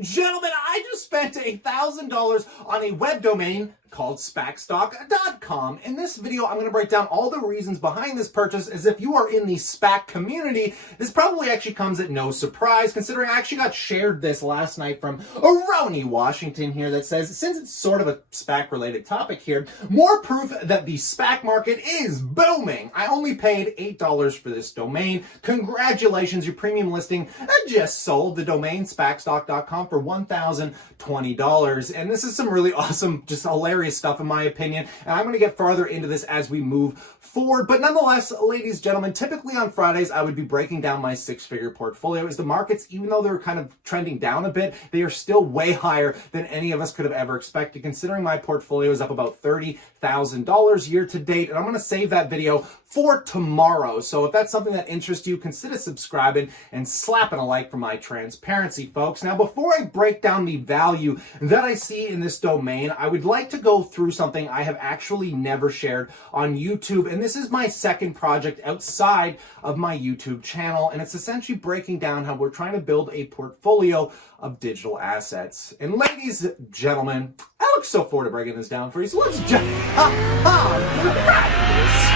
Gentlemen, I just spent $1,000 on a web domain called spacstock.com. In this video, I'm going to break down all the reasons behind this purchase. As if you are in the Spac community, this probably actually comes at no surprise, considering I actually got shared this last night from Aroni, Washington here that says, since it's sort of a Spac-related topic here, more proof that the Spac market is booming. I only paid $8 for this domain. Congratulations, your premium listing just sold. The domain spacstock.com for $1,020. And this is some really awesome, just hilarious stuff in my opinion, and I'm going to get farther into this as we move forward. But nonetheless, ladies and gentlemen, typically on Fridays I would be breaking down my six-figure portfolio, as the markets, even though they're kind of trending down a bit, they are still way higher than any of us could have ever expected, considering my portfolio is up about $30,000 year to date. And I'm going to save that video for tomorrow, so if that's something that interests you, consider subscribing and slapping a like for my transparency, folks. Now, before I break down the value that I see in this domain, I would like to go through something I have actually never shared on YouTube, and this is my second project outside of my YouTube channel, and it's essentially breaking down how we're trying to build a portfolio of digital assets. And ladies and gentlemen, I look so forward to breaking this down for you, so let's just practice.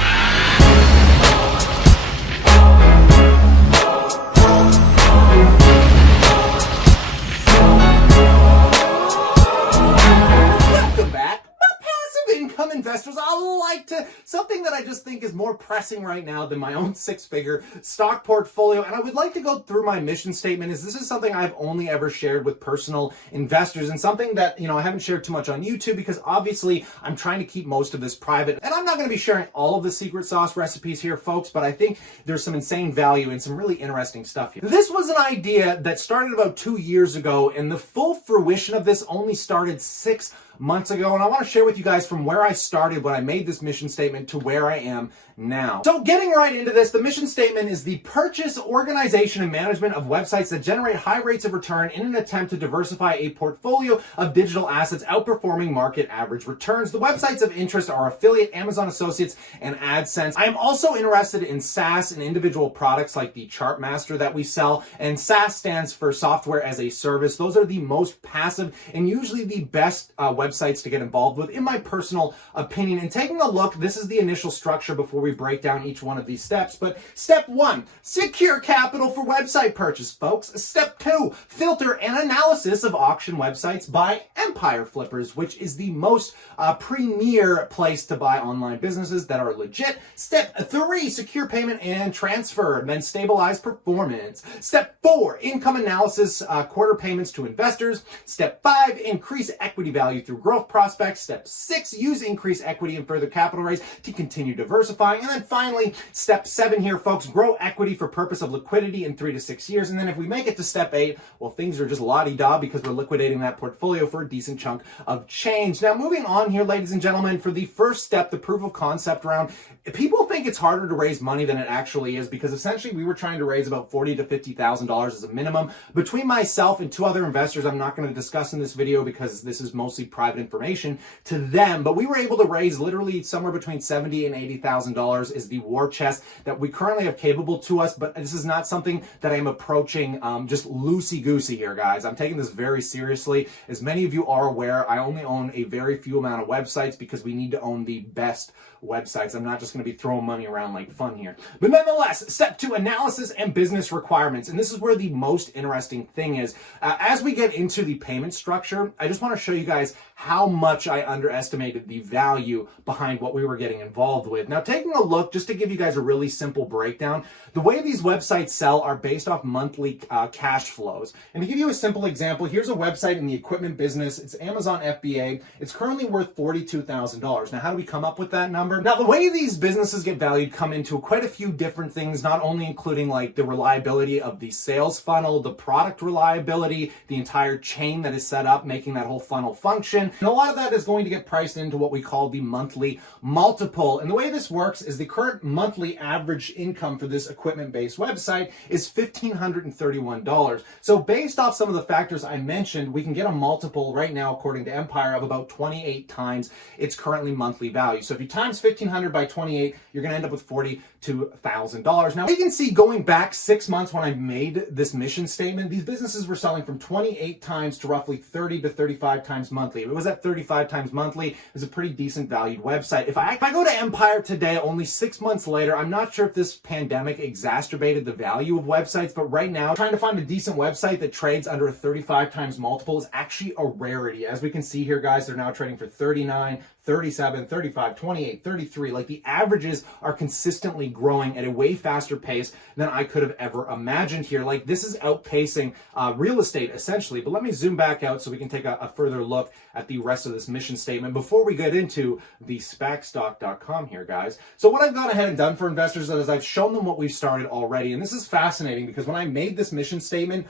Investors, I like to, something that I just think is more pressing right now than my own six-figure stock portfolio, and I would like to go through my mission statement, as this is something I've only ever shared with personal investors, and something that, I haven't shared too much on YouTube, because obviously I'm trying to keep most of this private, and I'm not going to be sharing all of the secret sauce recipes here, folks, but I think there's some insane value and some really interesting stuff here. This was an idea that started about 2 years ago, and the full fruition of this only started 6 months ago, and I want to share with you guys from where I started when I made this mission statement to where I am now. So getting right into this, the mission statement is the purchase, organization, and management of websites that generate high rates of return in an attempt to diversify a portfolio of digital assets outperforming market average returns. The websites of interest are Affiliate, Amazon Associates, and AdSense. I am also interested in SaaS and individual products like the Chartmaster that we sell, and SaaS stands for Software as a Service. Those are the most passive and usually the best websites to get involved with, in my personal opinion. And taking a look, this is the initial structure before we break down each one of these steps. But step 1, secure capital for website purchase, folks. Step 2, filter and analysis of auction websites by Empire Flippers, which is the most premier place to buy online businesses that are legit. Step 3, secure payment and transfer, and then stabilize performance. Step 4, income analysis, quarter payments to investors. Step 5, increase equity value through growth prospects. Step 6, use increased equity and further capital raise to continue diversifying. And then finally, step 7 here, folks, grow equity for purpose of liquidity in 3 to 6 years. And then if we make it to step 8, well, things are just la-di-da, because we're liquidating that portfolio for a decent chunk of change. Now, moving on here, ladies and gentlemen, for the first step, the proof of concept round, people think it's harder to raise money than it actually is, because essentially we were trying to raise about $40,000 to $50,000 as a minimum. Between myself and 2 other investors I'm not going to discuss in this video, because this is mostly private information to them, but we were able to raise literally somewhere between $70,000 and $80,000 is the war chest that we currently have capable to us. But this is not something that I'm approaching just loosey-goosey here, guys. I'm taking this very seriously. As many of you are aware, I only own a very few amount of websites, because we need to own the best websites. I'm not just going to be throwing money around like fun here. But nonetheless, step 2, analysis and business requirements. And this is where the most interesting thing is. As we get into the payment structure, I just want to show you guys how much I underestimated the value behind what we were getting involved with. Now, taking a look, just to give you guys a really simple breakdown, the way these websites sell are based off monthly cash flows. And to give you a simple example, here's a website in the equipment business. It's Amazon FBA. It's currently worth $42,000. Now, how do we come up with that number? Now, the way these businesses get valued come into quite a few different things, not only including like the reliability of the sales funnel, the product reliability, the entire chain that is set up, making that whole funnel function, And a lot of that is going to get priced into what we call the monthly multiple. And the way this works is the current monthly average income for this equipment-based website is $1,531. So based off some of the factors I mentioned, we can get a multiple right now, according to Empire, of about 28 times its currently monthly value. So if you times 1,500 by 28, you're going to end up with $42,000. Now, you can see going back 6 months when I made this mission statement, these businesses were selling from 28 times to roughly 30 to 35 times monthly. If it was at 35 times monthly, it was a pretty decent valued website. If I go to Empire today, only 6 months later, I'm not sure if this pandemic exacerbated the value of websites, but right now, trying to find a decent website that trades under a 35 times multiple is actually a rarity. As we can see here, guys, they're now trading for 39, 37, 35, 28, 33. Like, the averages are consistently growing at a way faster pace than I could have ever imagined here. Like, this is outpacing real estate essentially. But let me zoom back out so we can take a further look at the rest of this mission statement before we get into the spacstock.com here, guys. So what I've gone ahead and done for investors is I've shown them what we've started already. And this is fascinating because when I made this mission statement,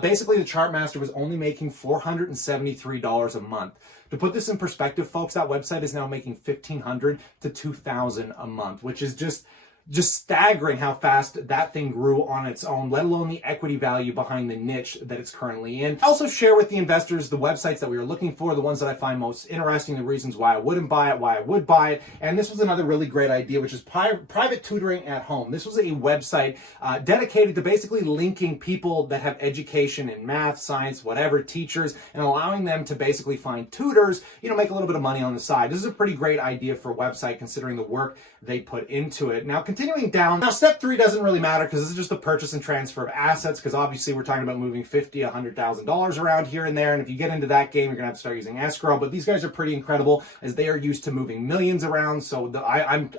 basically the Chartmaster was only making $473 a month. To put this in perspective, folks, that website is now making $1,500 to $2,000 a month, which is just staggering how fast that thing grew on its own, let alone the equity value behind the niche that it's currently in. I also share with the investors the websites that we are looking for, the ones that I find most interesting, the reasons why I wouldn't buy it, why I would buy it. And this was another really great idea, which is private tutoring at home. This was a website dedicated to basically linking people that have education in math, science, whatever, teachers, and allowing them to basically find tutors, make a little bit of money on the side. This is a pretty great idea for a website considering the work they put into it. Now, continuing down, now step 3 doesn't really matter because this is just the purchase and transfer of assets, because obviously we're talking about moving $50,000, $100,000 around here and there. And if you get into that game, you're gonna have to start using escrow. But these guys are pretty incredible as they are used to moving millions around. So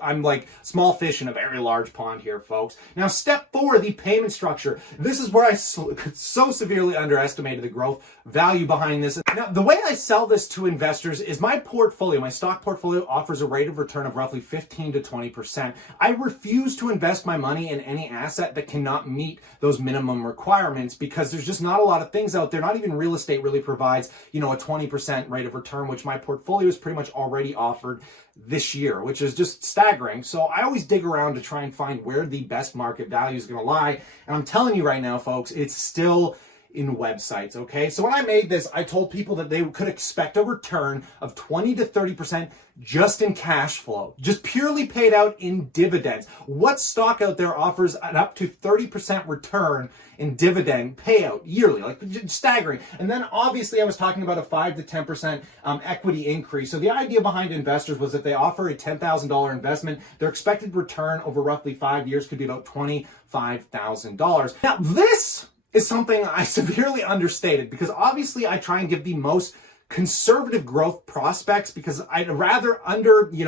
I'm like small fish in a very large pond here, folks. Now, step 4, the payment structure. This is where I so severely underestimated the growth value behind this. Now, the way I sell this to investors is my portfolio, my stock portfolio, offers a rate of return of roughly 15 to 20%. I refuse to invest my money in any asset that cannot meet those minimum requirements because there's just not a lot of things out there. Not even real estate really provides, a 20% rate of return, which my portfolio is pretty much already offered this year, which is just staggering. So I always dig around to try and find where the best market value is going to lie. And I'm telling you right now, folks, it's still in websites, okay? So when I made this, I told people that they could expect a return of 20 to 30% just in cash flow, just purely paid out in dividends. What stock out there offers an up to 30% return in dividend payout yearly? Like, staggering. And then obviously I was talking about a 5 to 10% equity increase. So the idea behind investors was that they offer a $10,000 investment, their expected return over roughly 5 years could be about $25,000. Now, this is something I severely understated because obviously I try and give the most conservative growth prospects because I'd rather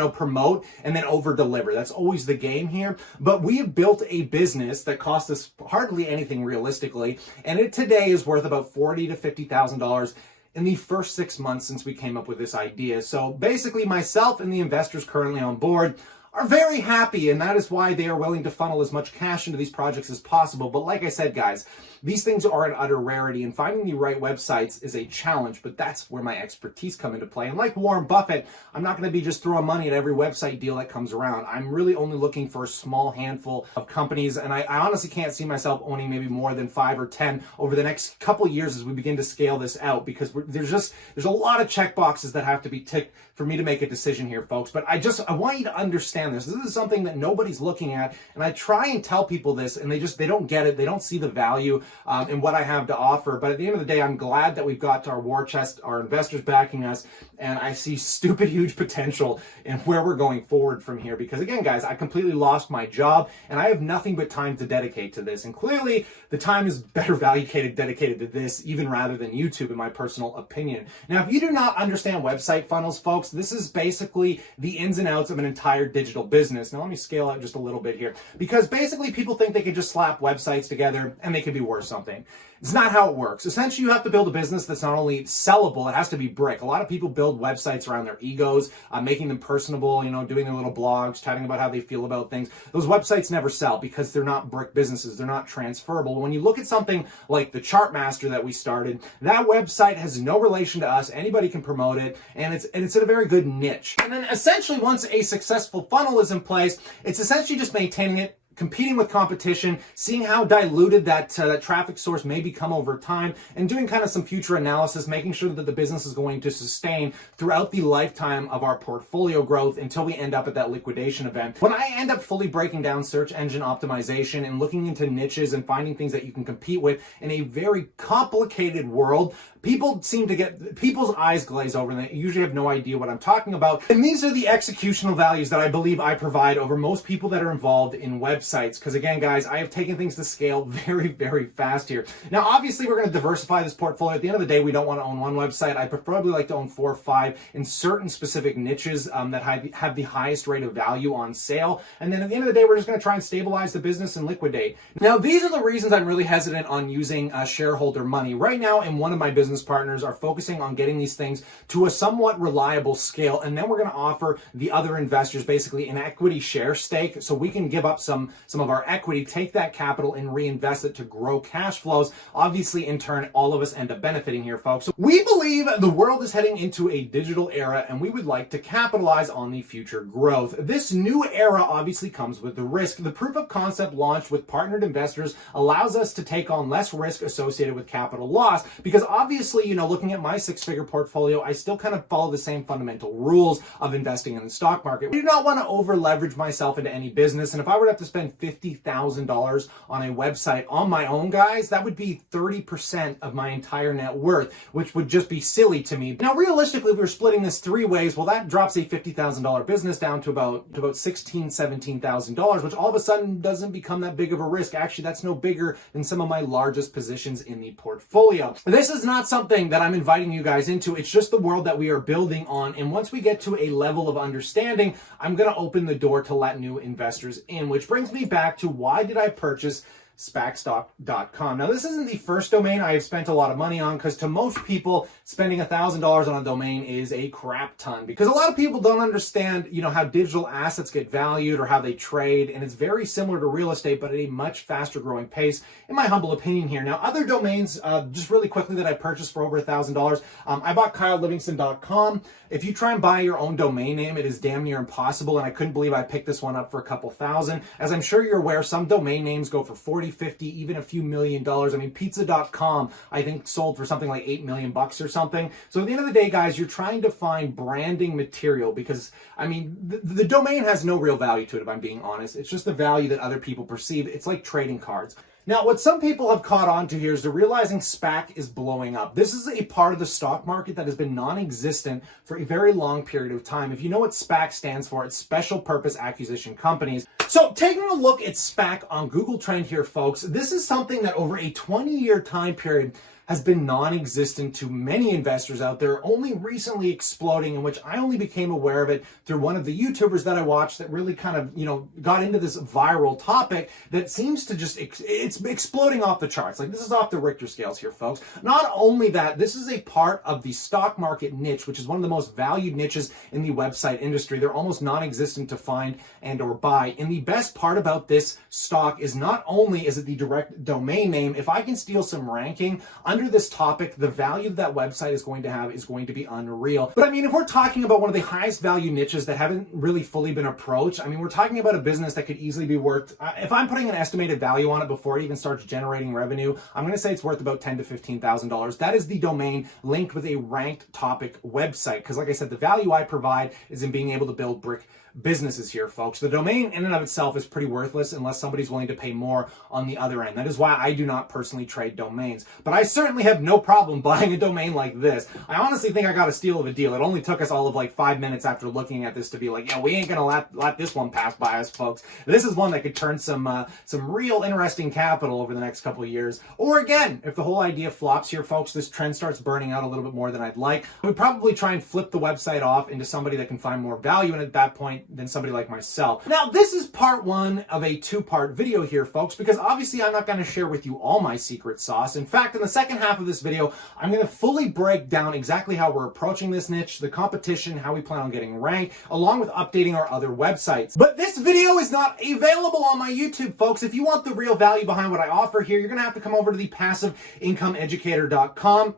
promote and then over deliver. That's always the game here. But we have built a business that cost us hardly anything realistically, and it today is worth about $40,000 to $50,000 in the first 6 months since we came up with this idea. So basically myself and the investors currently on board are very happy, and that is why they are willing to funnel as much cash into these projects as possible. But like I said, guys, these things are an utter rarity, and finding the right websites is a challenge, but that's where my expertise come into play. And like Warren Buffett, I'm not going to be just throwing money at every website deal that comes around. I'm really only looking for a small handful of companies, and I honestly can't see myself owning maybe more than 5 or 10 over the next couple years as we begin to scale this out, because there's a lot of check boxes that have to be ticked for me to make a decision here, folks. But I want you to understand this. This is something that nobody's looking at, and I try and tell people this, and they don't get it. They don't see the value in what I have to offer. But at the end of the day, I'm glad that we've got our war chest, our investors backing us, and I see stupid huge potential in where we're going forward from here. Because again, guys, I completely lost my job, and I have nothing but time to dedicate to this. And clearly, the time is better dedicated to this, even rather than YouTube, in my personal opinion. Now, if you do not understand website funnels, folks, this is basically the ins and outs of an entire digital business. Now, let me scale out just a little bit here, because basically people think they can just slap websites together and they can be worth something. It's not how it works. Essentially, you have to build a business that's not only sellable, it has to be brick. A lot of people build websites around their egos, making them personable, doing their little blogs, chatting about how they feel about things. Those websites never sell because they're not brick businesses. They're not transferable. When you look at something like the Chartmaster that we started, that website has no relation to us. Anybody can promote it, and it's in a very good niche. And then essentially, once a successful funnel is in place, it's essentially just maintaining it, competing with competition, seeing how diluted that traffic source may become over time, and doing kind of some future analysis, making sure that the business is going to sustain throughout the lifetime of our portfolio growth until we end up at that liquidation event. When I end up fully breaking down search engine optimization and looking into niches and finding things that you can compete with in a very complicated world, people's eyes glaze over and they usually have no idea what I'm talking about. And these are the executional values that I believe I provide over most people that are involved in websites. Because again, guys, I have taken things to scale very, very fast here. Now, obviously, we're going to diversify this portfolio. At the end of the day, we don't want to own one website. I preferably like to own 4 or 5 in certain specific niches that have the highest rate of value on sale. And then at the end of the day, we're just going to try and stabilize the business and liquidate. Now, these are the reasons I'm really hesitant on using shareholder money. Right now, and one of my business partners are focusing on getting these things to a somewhat reliable scale. And then we're going to offer the other investors basically an equity share stake so we can give up some of our equity, take that capital and reinvest it to grow cash flows. Obviously, in turn, all of us end up benefiting here, folks. So we believe the world is heading into a digital era and we would like to capitalize on the future growth. This new era obviously comes with the risk. The proof of concept launched with partnered investors allows us to take on less risk associated with capital loss because obviously, looking at my 6-figure portfolio, I still kind of follow the same fundamental rules of investing in the stock market. I do not want to over leverage myself into any business, and if I were to have to spend $50,000 on a website on my own, guys, that would be 30% of my entire net worth, which would just be silly to me. Now, realistically, if we're splitting this 3 ways, well, that drops a $50,000 business down to about $16,000, $17,000, which all of a sudden doesn't become that big of a risk. Actually, that's no bigger than some of my largest positions in the portfolio. This is not something that I'm inviting you guys into. It's just the world that we are building on. And once we get to a level of understanding, I'm going to open the door to let new investors in, which brings me back to why did I purchase Spacstock.com. Now, this isn't the first domain I have spent a lot of money on because to most people, spending $1,000 on a domain is a crap ton because a lot of people don't understand, how digital assets get valued or how they trade. And it's very similar to real estate, but at a much faster growing pace, in my humble opinion here. Now, other domains, just really quickly that I purchased for over $1,000, I bought KyleLivingston.com. If you try and buy your own domain name, it is damn near impossible. And I couldn't believe I picked this one up for a couple thousand. As I'm sure you're aware, some domain names go for 40, 50, even a few $1 million. I mean, pizza.com, I think sold for something like $8 million or something. So at the end of the day, guys, you're trying to find branding material because, I mean, the domain has no real value to it, if I'm being honest. It's just the value that other people perceive. It's like trading cards. Now, what some people have caught on to here is they're realizing Spac is blowing up. This is a part of the stock market that has been non-existent for a very long period of time. If you know what Spac stands for, it's Special Purpose Acquisition Companies. So taking a look at Spac on Google Trend here, folks, this is something that over a 20-year time period has been non-existent to many investors out there, only recently exploding, in which I only became aware of it through one of the YouTubers that I watched that really kind of, got into this viral topic that seems to just, it's exploding off the charts. Like, this is off the Richter scales here, folks. Not only that, this is a part of the stock market niche, which is one of the most valued niches in the website industry. They're almost non-existent to find and or buy. And the best part about this stock is not only is it the direct domain name, if I can steal some ranking, under this topic, the value that website is going to have is going to be unreal. But I mean, if we're talking about one of the highest value niches that haven't really fully been approached, I mean, we're talking about a business that could easily be worth, if I'm putting an estimated value on it before it even starts generating revenue, I'm going to say it's worth about $10,000 to $15,000. That is the domain linked with a ranked topic website. Because like I said, the value I provide is in being able to build brick businesses here, folks. The domain in and of itself is pretty worthless unless somebody's willing to pay more on the other end. That is why I do not personally trade domains. But I certainly have no problem buying a domain like this. I honestly think I got a steal of a deal. It only took us all of like 5 minutes after looking at this to be like, yeah, we ain't gonna let this one pass by us, folks. This is one that could turn some real interesting capital over the next couple of years. Or again, if the whole idea flops here, folks, this trend starts burning out a little bit more than I'd like, I would probably try and flip the website off into somebody that can find more value, and at that point, than somebody like myself. Now, this is part one of a two-part video here, folks, because obviously I'm not going to share with you all my secret sauce. In fact, in the second half of this video, I'm going to fully break down exactly how we're approaching this niche, the competition, how we plan on getting ranked, along with updating our other websites. But this video is not available on my YouTube, folks. If you want the real value behind what I offer here, you're going to have to come over to the passiveincomeeducator.com.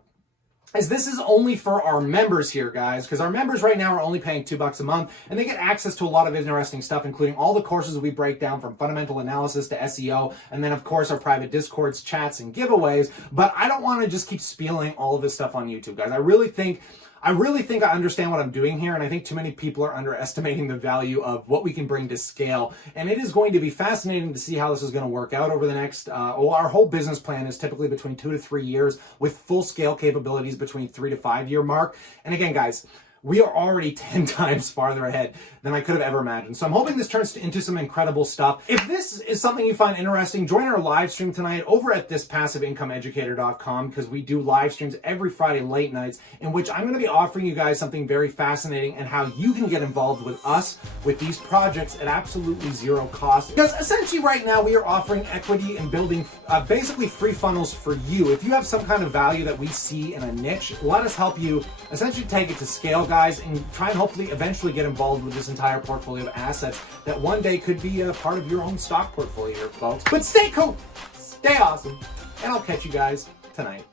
as this is only for our members here, guys, because our members right now are only paying $2 a month, and they get access to a lot of interesting stuff, including all the courses we break down from fundamental analysis to SEO, and then, of course, our private Discords, chats, and giveaways. But I don't want to just keep spieling all of this stuff on YouTube, guys. I really think I understand what I'm doing here, and I think too many people are underestimating the value of what we can bring to scale. And it is going to be fascinating to see how this is going to work out over the next, our whole business plan is typically between 2 to 3 years, with full scale capabilities between 3 to 5 year mark. And again, guys, we are already 10 times farther ahead than I could have ever imagined. So I'm hoping this turns into some incredible stuff. If this is something you find interesting, join our live stream tonight over at thispassiveincomeeducator.com, because we do live streams every Friday late nights, in which I'm going to be offering you guys something very fascinating and how you can get involved with us with these projects at absolutely zero cost. Because essentially right now we are offering equity and building basically free funnels for you. If you have some kind of value that we see in a niche, let us help you essentially take it to scale, guys, and try and hopefully eventually get involved with this entire portfolio of assets that one day could be a part of your own stock portfolio here, folks. But stay cool, stay awesome, and I'll catch you guys tonight.